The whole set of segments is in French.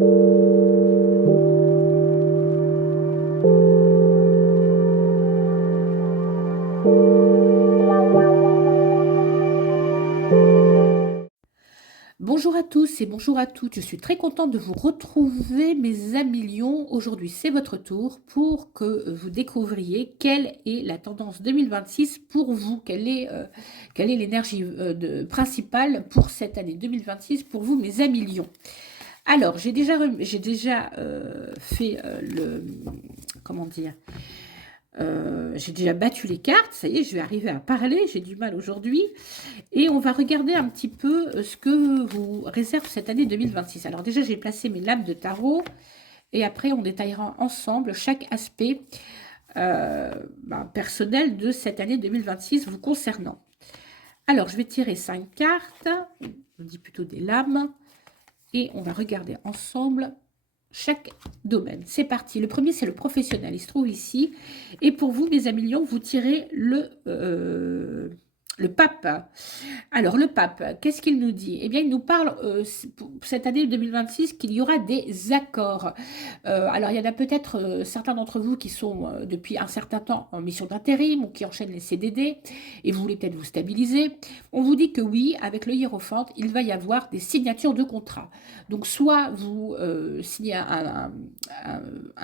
Bonjour à tous et bonjour à toutes. Je suis très contente de vous retrouver, mes amis lions. Aujourd'hui, c'est votre tour pour que vous découvriez quelle est la tendance 2026 pour vous. Quelle est l'énergie principale pour cette année 2026 pour vous, mes amis lions. Alors, j'ai déjà fait comment dire, j'ai déjà battu les cartes, ça y est, je vais arriver à parler, j'ai du mal aujourd'hui. Et on va regarder un petit peu ce que vous réserve cette année 2026. Alors déjà, j'ai placé mes lames de tarot et après, on détaillera ensemble chaque aspect personnel de cette année 2026 vous concernant. Alors, je vais tirer 5 cartes, on dit plutôt des lames, et on va regarder ensemble chaque domaine. C'est parti. Le premier, c'est le professionnel. Il se trouve ici. Et pour vous, mes amis lions, vous tirez le pape. Alors, le pape, qu'est-ce qu'il nous dit? Eh bien, il nous parle, pour cette année 2026, qu'il y aura des accords. Alors, il y en a peut-être certains d'entre vous qui sont depuis un certain temps en mission d'intérim ou qui enchaînent les CDD et vous voulez peut-être vous stabiliser. On vous dit que oui, avec le hiérophante, il va y avoir des signatures de contrats. Donc, soit vous signez un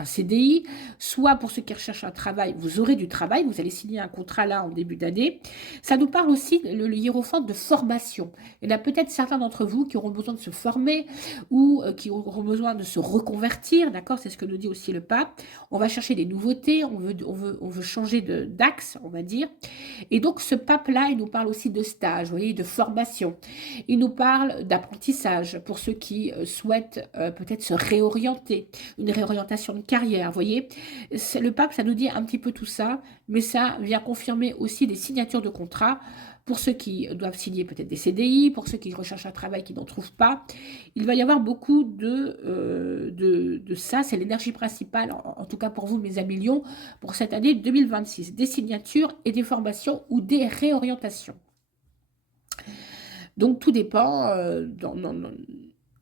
CDI, soit pour ceux qui recherchent un travail, vous aurez du travail, vous allez signer un contrat là en début d'année. Ça nous parle aussi, le hiérophante, de formation. Il y en a peut-être certains d'entre vous qui auront besoin de se former ou qui auront besoin de se reconvertir, d'accord? C'est ce que nous dit aussi le pape. On va chercher des nouveautés, on veut changer d'axe, on va dire. Et donc, ce pape-là, il nous parle aussi de stage, vous voyez, de formation. Il nous parle d'apprentissage pour ceux qui souhaitent peut-être se réorienter, une réorientation de carrière, vous voyez. Le pape, ça nous dit un petit peu tout ça, mais ça vient confirmer aussi des signatures de contrats pour ceux qui doivent signer peut-être des CDI, pour ceux qui recherchent un travail qui n'en trouvent pas. Il va y avoir beaucoup de ça, c'est l'énergie principale, en tout cas pour vous, mes amis lions, pour cette année 2026. Des signatures et des formations ou des réorientations. Donc tout dépend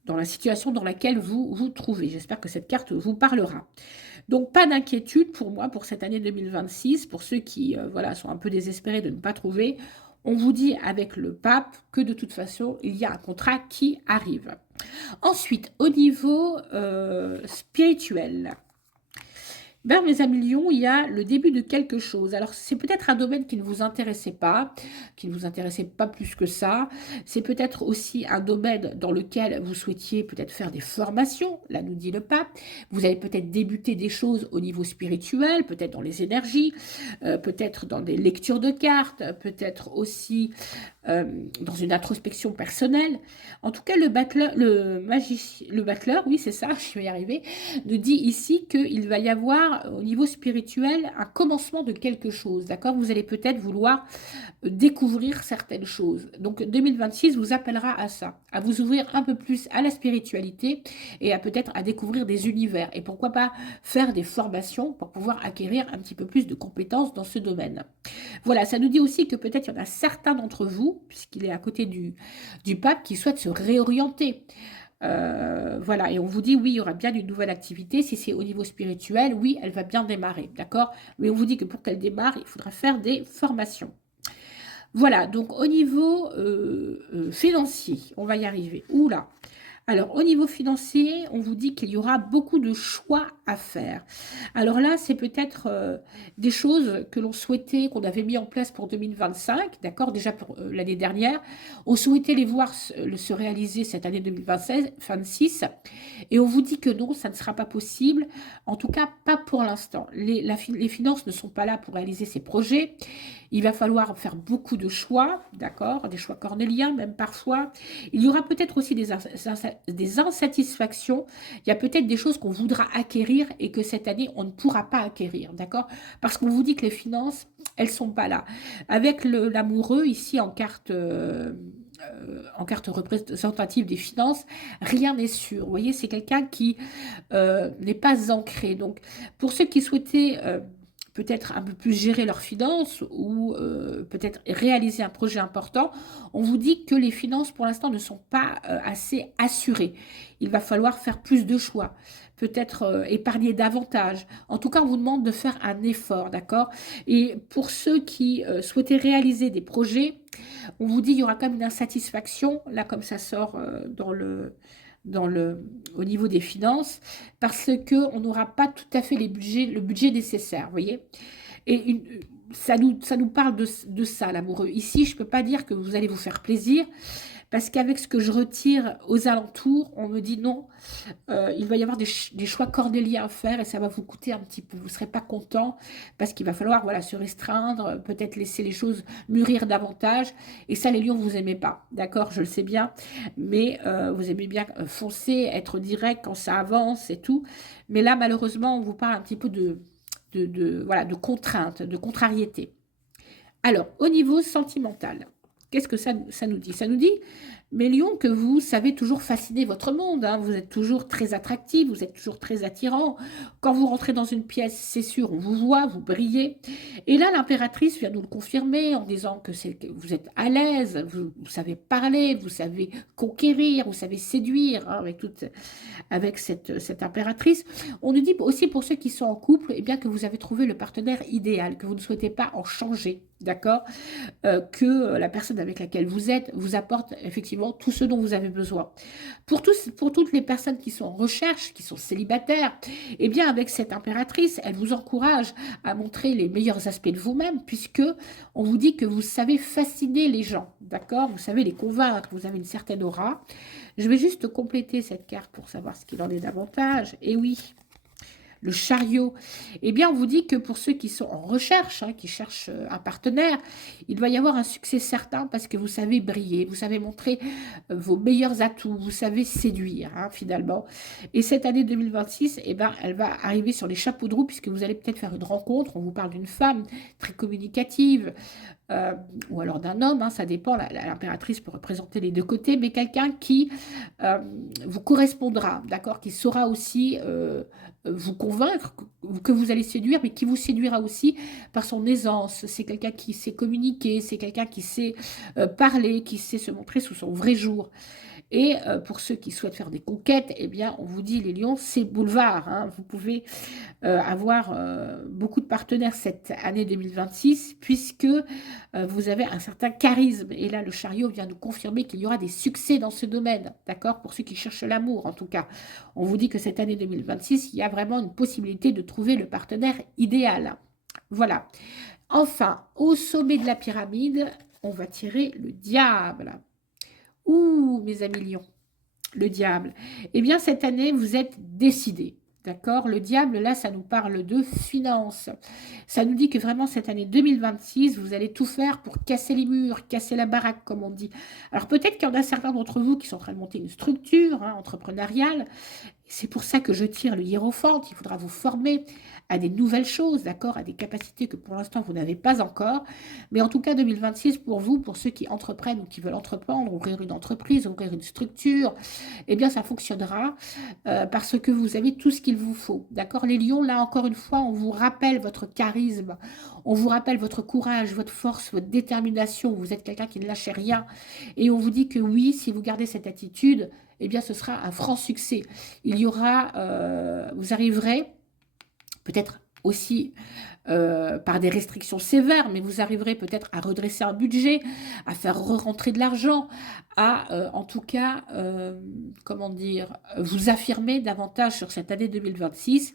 dans la situation dans laquelle vous vous trouvez. J'espère que cette carte vous parlera. Donc, pas d'inquiétude pour moi pour cette année 2026. Pour ceux qui voilà, sont un peu désespérés de ne pas trouver, on vous dit avec le pape que de toute façon, il y a un contrat qui arrive. Ensuite, au niveau spirituel, vers mes amis lions, il y a le début de quelque chose. Alors, c'est peut-être un domaine qui ne vous intéressait pas plus que ça. C'est peut-être aussi un domaine dans lequel vous souhaitiez peut-être faire des formations, là nous dit le pape. Vous allez peut-être débuter des choses au niveau spirituel, peut-être dans les énergies, peut-être dans des lectures de cartes, peut-être aussi dans une introspection personnelle. En tout cas, le battleur, oui c'est ça, je vais y arriver, nous dit ici qu'il va y avoir au niveau spirituel un commencement de quelque chose, d'accord? Vous allez peut-être vouloir découvrir certaines choses. Donc 2026 vous appellera à ça, à vous ouvrir un peu plus à la spiritualité et à peut-être à découvrir des univers. Et pourquoi pas faire des formations pour pouvoir acquérir un petit peu plus de compétences dans ce domaine. Voilà, ça nous dit aussi que peut-être il y en a certains d'entre vous, puisqu'il est à côté du pape, qui souhaitent se réorienter. Voilà, et on vous dit oui, il y aura bien une nouvelle activité. Si c'est au niveau spirituel, oui, elle va bien démarrer, d'accord? Mais on vous dit que pour qu'elle démarre, il faudra faire des formations. Voilà, donc au niveau financier, on va y arriver. Oula! Alors, au niveau financier, on vous dit qu'il y aura beaucoup de choix à faire. Alors là, c'est peut-être des choses que l'on souhaitait, qu'on avait mis en place pour 2025, d'accord, déjà pour l'année dernière. On souhaitait les voir se réaliser cette année 2026, et on vous dit que non, ça ne sera pas possible, en tout cas pas pour l'instant. Les finances ne sont pas là pour réaliser ces projets. Il va falloir faire beaucoup de choix, d'accord, des choix cornéliens même parfois. Il y aura peut-être aussi des insatisfactions. Il y a peut-être des choses qu'on voudra acquérir et que cette année, on ne pourra pas acquérir, d'accord? Parce qu'on vous dit que les finances, elles ne sont pas là. Avec l'amoureux, ici en carte représentative des finances, rien n'est sûr. Vous voyez, c'est quelqu'un qui n'est pas ancré. Donc, pour ceux qui souhaitaient peut-être un peu plus gérer leurs finances ou peut-être réaliser un projet important, on vous dit que les finances pour l'instant ne sont pas assez assurées. Il va falloir faire plus de choix, peut-être épargner davantage. En tout cas, on vous demande de faire un effort, d'accord? Et pour ceux qui souhaitaient réaliser des projets, on vous dit qu'il y aura quand même une insatisfaction, là comme ça sort dans le, au niveau des finances, parce qu'on n'aura pas tout à fait le budget nécessaire, vous voyez. Et ça nous parle de ça, l'amoureux. Ici, je ne peux pas dire que vous allez vous faire plaisir, parce qu'avec ce que je retire aux alentours, on me dit non, il va y avoir des choix cornéliens à faire et ça va vous coûter un petit peu. Vous ne serez pas content parce qu'il va falloir voilà, se restreindre, peut-être laisser les choses mûrir davantage. Et ça, les lions, vous n'aimez pas. D'accord, je le sais bien. Mais vous aimez bien foncer, être direct quand ça avance et tout. Mais là, malheureusement, on vous parle un petit peu voilà, de contraintes, de contrariété. Alors, au niveau sentimental, qu'est-ce que ça nous dit? Ça nous dit, mais Lyon, que vous savez toujours fasciner votre monde, hein. Vous êtes toujours très attractif, vous êtes toujours très attirant. Quand vous rentrez dans une pièce, c'est sûr, on vous voit, vous brillez. Et là, l'impératrice vient nous le confirmer en disant que vous êtes à l'aise, vous savez parler, vous savez conquérir, vous savez séduire, hein, avec cette impératrice. On nous dit aussi pour ceux qui sont en couple, eh bien, que vous avez trouvé le partenaire idéal, que vous ne souhaitez pas en changer, d'accord? Que la personne avec laquelle vous êtes vous apporte effectivement tout ce dont vous avez besoin. Pour toutes les personnes qui sont en recherche, qui sont célibataires, eh bien avec cette impératrice, elle vous encourage à montrer les meilleurs aspects de vous-même, puisque on vous dit que vous savez fasciner les gens, d'accord? Vous savez les convaincre, vous avez une certaine aura. Je vais juste compléter cette carte pour savoir ce qu'il en est davantage. Et oui, le chariot, eh bien, on vous dit que pour ceux qui sont en recherche, hein, qui cherchent un partenaire, il va y avoir un succès certain parce que vous savez briller, vous savez montrer vos meilleurs atouts, vous savez séduire, hein, finalement. Et cette année 2026, eh ben, elle va arriver sur les chapeaux de roue puisque vous allez peut-être faire une rencontre. On vous parle d'une femme très communicative, ou alors d'un homme, hein, ça dépend, l'impératrice peut représenter les deux côtés, mais quelqu'un qui vous correspondra, d'accord, qui saura aussi vous convaincre, que vous allez séduire, mais qui vous séduira aussi par son aisance. C'est quelqu'un qui sait communiquer, c'est quelqu'un qui sait parler, qui sait se montrer sous son vrai jour. Et pour ceux qui souhaitent faire des conquêtes, eh bien, on vous dit, les lions, c'est boulevard, hein. Vous pouvez avoir beaucoup de partenaires cette année 2026, puisque vous avez un certain charisme. Et là, le chariot vient nous confirmer qu'il y aura des succès dans ce domaine, d'accord? Pour ceux qui cherchent l'amour, en tout cas. On vous dit que cette année 2026, il y a vraiment une possibilité de trouver le partenaire idéal. Voilà. Enfin, au sommet de la pyramide, on va tirer le diable. Ouh, mes amis lions, le diable. Eh bien, cette année, vous êtes décidés. D'accord? Le diable, là, ça nous parle de finances. Ça nous dit que vraiment, cette année 2026, vous allez tout faire pour casser les murs, casser la baraque, comme on dit. Alors, peut-être qu'il y en a certains d'entre vous qui sont en train de monter une structure, hein, entrepreneuriale. C'est pour ça que je tire le hiérophante. Il faudra vous former à des nouvelles choses, d'accord, à des capacités que pour l'instant vous n'avez pas encore. Mais en tout cas, 2026, pour vous, pour ceux qui entreprennent ou qui veulent entreprendre, ouvrir une entreprise, ouvrir une structure, eh bien, ça fonctionnera parce que vous avez tout ce qu'il vous faut, d'accord? Les lions, là, encore une fois, on vous rappelle votre charisme, on vous rappelle votre courage, votre force, votre détermination. Vous êtes quelqu'un qui ne lâche rien. Et on vous dit que oui, si vous gardez cette attitude, eh bien, ce sera un franc succès. Il y aura, vous arriverez peut-être aussi par des restrictions sévères, mais vous arriverez peut-être à redresser un budget, à faire re-rentrer de l'argent, à en tout cas, comment dire, vous affirmer davantage sur cette année 2026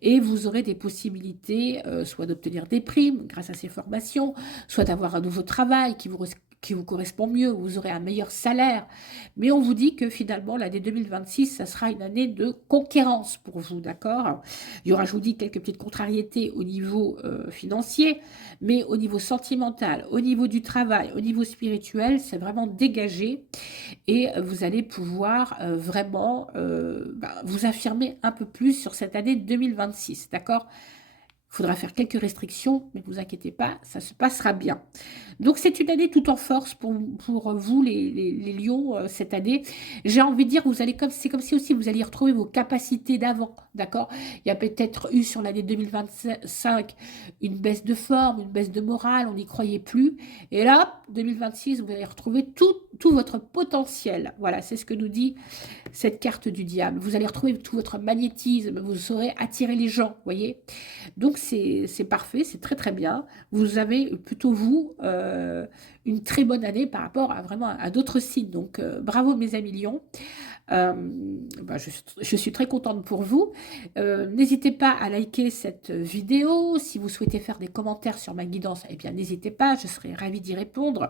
et vous aurez des possibilités soit d'obtenir des primes grâce à ces formations, soit d'avoir un nouveau travail qui vous correspond mieux, vous aurez un meilleur salaire. Mais on vous dit que finalement, l'année 2026, ça sera une année de conquérance pour vous, d'accord? Il y aura, je vous dis, quelques petites contrariétés au niveau financier, mais au niveau sentimental, au niveau du travail, au niveau spirituel, c'est vraiment dégagé et vous allez pouvoir vraiment vous affirmer un peu plus sur cette année 2026, d'accord? Il faudra faire quelques restrictions, mais ne vous inquiétez pas, ça se passera bien. Donc, c'est une année tout en force pour vous, les lions, cette année. J'ai envie de dire, c'est comme si aussi vous alliez retrouver vos capacités d'avant, d'accord? Il y a peut-être eu sur l'année 2025 une baisse de forme, une baisse de morale, on n'y croyait plus. Et là, 2026, vous allez retrouver tout votre potentiel. Voilà, c'est ce que nous dit cette carte du diable. Vous allez retrouver tout votre magnétisme, vous saurez attirer les gens, voyez. Donc c'est parfait, c'est très très bien. Vous avez plutôt vous une très bonne année par rapport à vraiment à d'autres signes. Donc bravo mes amis lions. Euh, je suis très contente pour vous. N'hésitez pas à liker cette vidéo. Si vous souhaitez faire des commentaires sur ma guidance, eh bien n'hésitez pas, je serai ravie d'y répondre.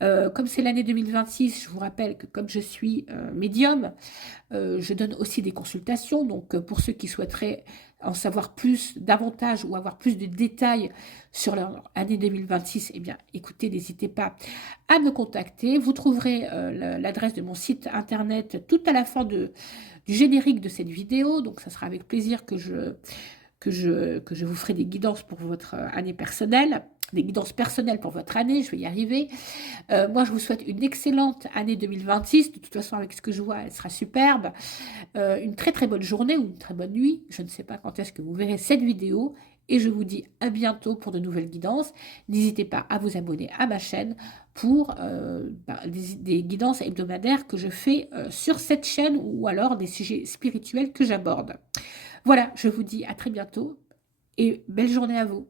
Comme c'est l'année 2026, je vous rappelle que comme je suis médium, je donne aussi des consultations. Donc pour ceux qui souhaiteraient en savoir plus, davantage ou avoir plus de détails sur leur année 2026, eh bien écoutez, n'hésitez pas à me contacter. Vous trouverez l'adresse de mon site internet tout à la fin du générique de cette vidéo. Donc ça sera avec plaisir que je vous ferai des guidances pour votre année personnelle, des guidances personnelles pour votre année, je vais y arriver. Moi, je vous souhaite une excellente année 2026. De toute façon, avec ce que je vois, elle sera superbe. Une très très bonne journée ou une très bonne nuit. Je ne sais pas quand est-ce que vous verrez cette vidéo. Et je vous dis à bientôt pour de nouvelles guidances. N'hésitez pas à vous abonner à ma chaîne pour des guidances hebdomadaires que je fais sur cette chaîne ou alors des sujets spirituels que j'aborde. Voilà, je vous dis à très bientôt et belle journée à vous.